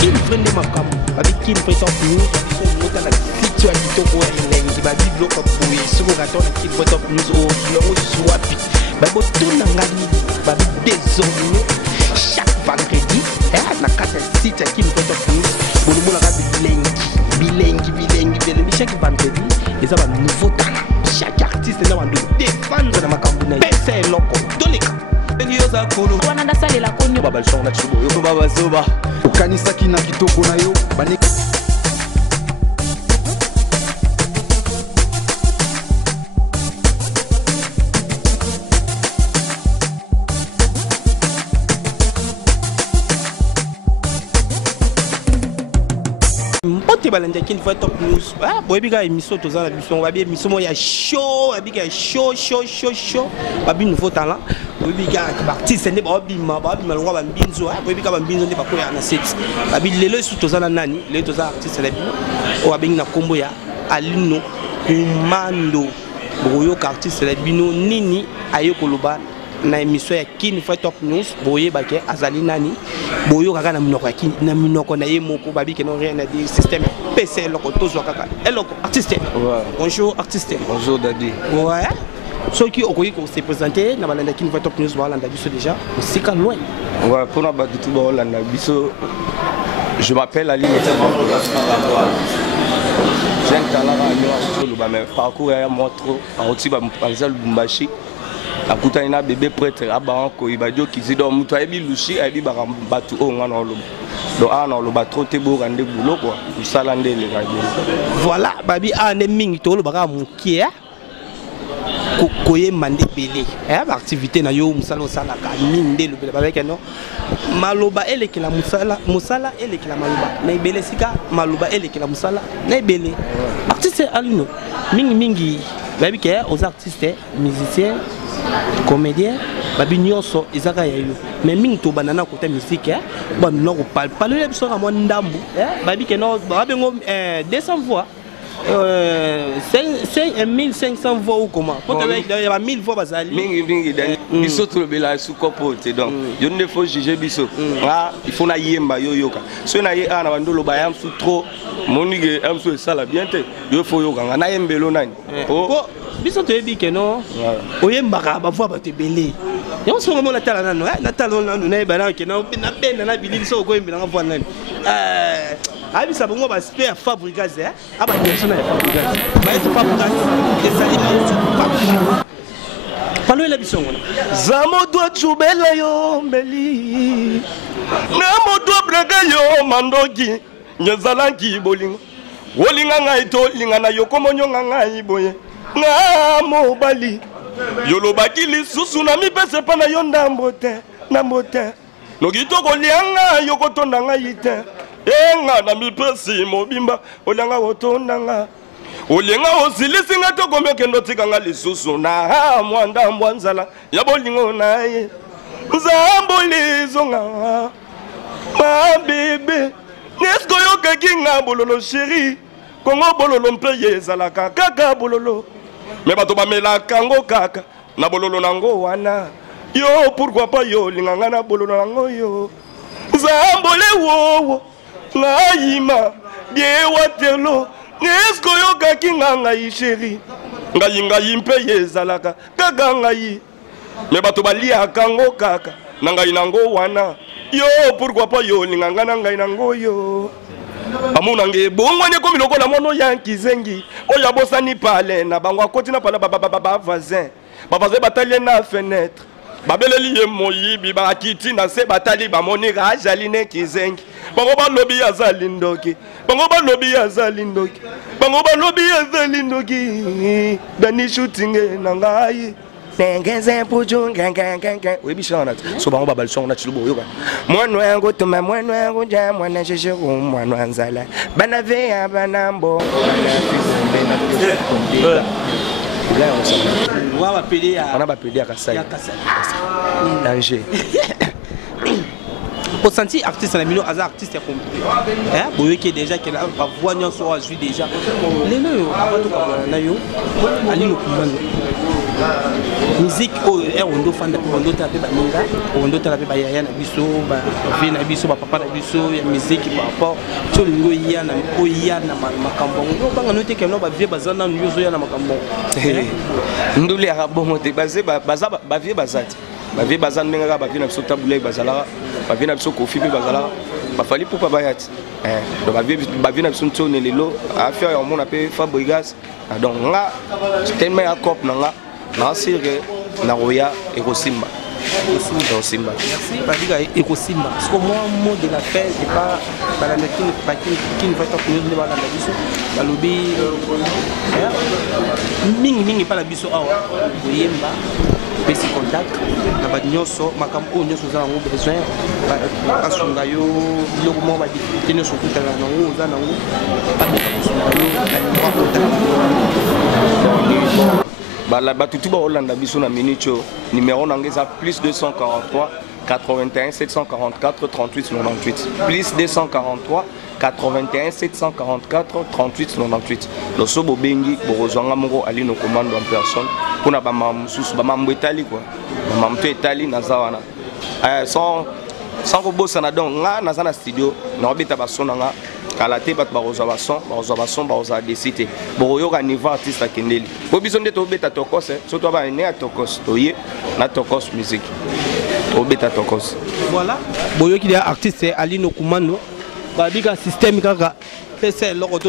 kin frende makam babi kin freto news so mota na site ya kitoko ya lengi babi bloka boye soko katona kin freto news o longo swapi babo tuna ngali babi désormais chaque vendredi na kata site ya kin freto news bolo la bilengi chaque vendredi les aba nouveau talent chaque artiste na wando défendre na makambo na pesa loko toleka yoza kolo wana ndasalela konyo baba son na chibo yo baba zoba ukanisa kina kitoko na yo bane balanja kin fa top news boy biga émission toza la émission ba bien émission ya show biga show ba bien nouveau talent boy biga artiste ne ba bima lo ba mbinzo boy biga ba mbinzo ne ba ko ya na set ba bien lelo su toza na nani lelo toza artiste la bino o ba bien na kombo ya Alino Kumando boyo artiste la bino nini ayokoloba na émission ya kin fa top news boye bake azali nani boyo kaka na minoko ya kin na minoko na ye moko babi ke non rien à dire système PC loko tozo kaka eloko artiste bonjour artiste bonjour Daddy ouais ceux qui ont se présenter na balanda kin fa top news balanda biso déjà c'est quand loin ouais pour na batu tout balanda biso je m'appelle Ali j'ai un talent à Lyon mais parcours ya montre en aussi ba Mpanzal Bumbashi akutani na bébé prêtre abanko ibadio kizido mutu ayebi lushi ayebi batu o ngana oloba do ana oloba trote bo rande boulot quoi usala ndele radio voilà babi ane mingi to oloba ka mukie koye mande belé activité na yo musala osala ka minde le bele avec non maloba elekela musala elekela maloba na ibele sika maloba elekela musala na ibele artiste Alino mingi babi ke aux artistes musiciens comédien babi nyonso ezaka ya yo mais mingi to banana côté musique ba minoko parler biso na mo ndambu babi ke no babengo 200 voix 1500 voix ou comment quand il y a 1000 voix bazali mingi dani biso to bela su kopote donc yo ne faut juger biso il faut na yemba yo yoka so na ye ana bandolo ba yam su trop monige am su sala bien te yo faut yo kanga na yembelo nani biso to yebi ke no oyembaka ba voix ba te belé yo so mo na tala nano na tala nano na bana ke na bena na bilili so ko yembela nga voix nani abi sabongo ba spare Fabregas aba nyesona ya Fabregas ba eto Fabregas ezali ba palo la bisongo zamo do tubela yo meli na modo braga yo mandogi nyezalanki bolingo wolinga ngai to linga na yokomonyo ngai boye na mobali yolobaki lisusu na mipese pa na yo ndambo te nokitoko lianga yokotonda ngai te enga na mipesi mobimba olanga otondanga olenga osilisinga tokomeke ndotikanga lisusu na mwanda mbwanzala ya bolingo naye nzambo lizonga ma bebe nesko yokaki nga bololo sheri kongo bololo mpe yezalaka kaka bololo me bato bamelaka ngo kaka na bololo nango wana yo pourquoi pas yo linganga na bololo nango yo nzambo lewowo ngaima die watelo nesko yokaki ngai sheri ngai mpe yezalaka kaka ngai me bato baliaka ngo kaka na ngai nango wana yo pourquoi pas yo linganga na ngai nango yo amuna nge bongwane komi lokola mono yanki zengi oya bosani pale na bango akoti na pala ba voisin batali na fenêtre babeleli ye moyibi bakiti na se batali bamoni rajali ne kizengi bango balobi azali ndoki dani shooting na ngai nengeze puju ngengengenge webishana so bango babali song na chilubo yoka mwana wangu tuma mwana wangu ja mwana sheshe mwana wanzala bana vea banambo on a appelé à Kassai. Danger. Pour sentir artiste, la million hasard artiste est compris. Pour eux qui est déjà qui a voix non soit déjà. Les deux, Alino Kumando. musique on doit faire on doit taper baninga on doit taper bayaya na biso ba vie na biso ba papa na biso ya musique par rapport to lingo ya na makambo no banga no te ke no ba vie bazana no yozo ya na makambo ndule ya bongo te bazé baza ba vie bazati ba vie bazana menga ba vie na biso tabule bazala ba vie na biso kofi pe bazala ba fali pour pas bayati donc ba vie na biso ntone lelo affaire ya mona pe Fabrigas donc nga tellement ya cop nga na sire na roya Ekosimba. Ekosimba. Merci. Badiga Ekosimba. Parce que moi mot de la paix c'est pas la qui ne va pas pour nous la biso. La lobby mingi pas la biso awa. Boyemba. Pesi contact na ba nyonso makambo nyonso za ngo besoin asunga yo biloko mo ba difficulté nyonso kutana nango za nango la batutuba Hollande biso na minicho numéro nangeza plus 243 81 744 38 98 plus 243 81 744 38 98 le sobo bengi borozanga moko ali no commande en personne pour na ba mamsusu ba mambo etali quoi ba mamto etali na zawana sans kobosa na donc nga na zana studio na obeta ba sona nga kala te bat ba son ba décider boroyoka niveau artiste akendeli bo biso nde to beta tokos surtout ba ne tokos toye na tokos musique to beta tokos voilà boyoki dia artiste ali no kumano ba bika système kaka pese loko to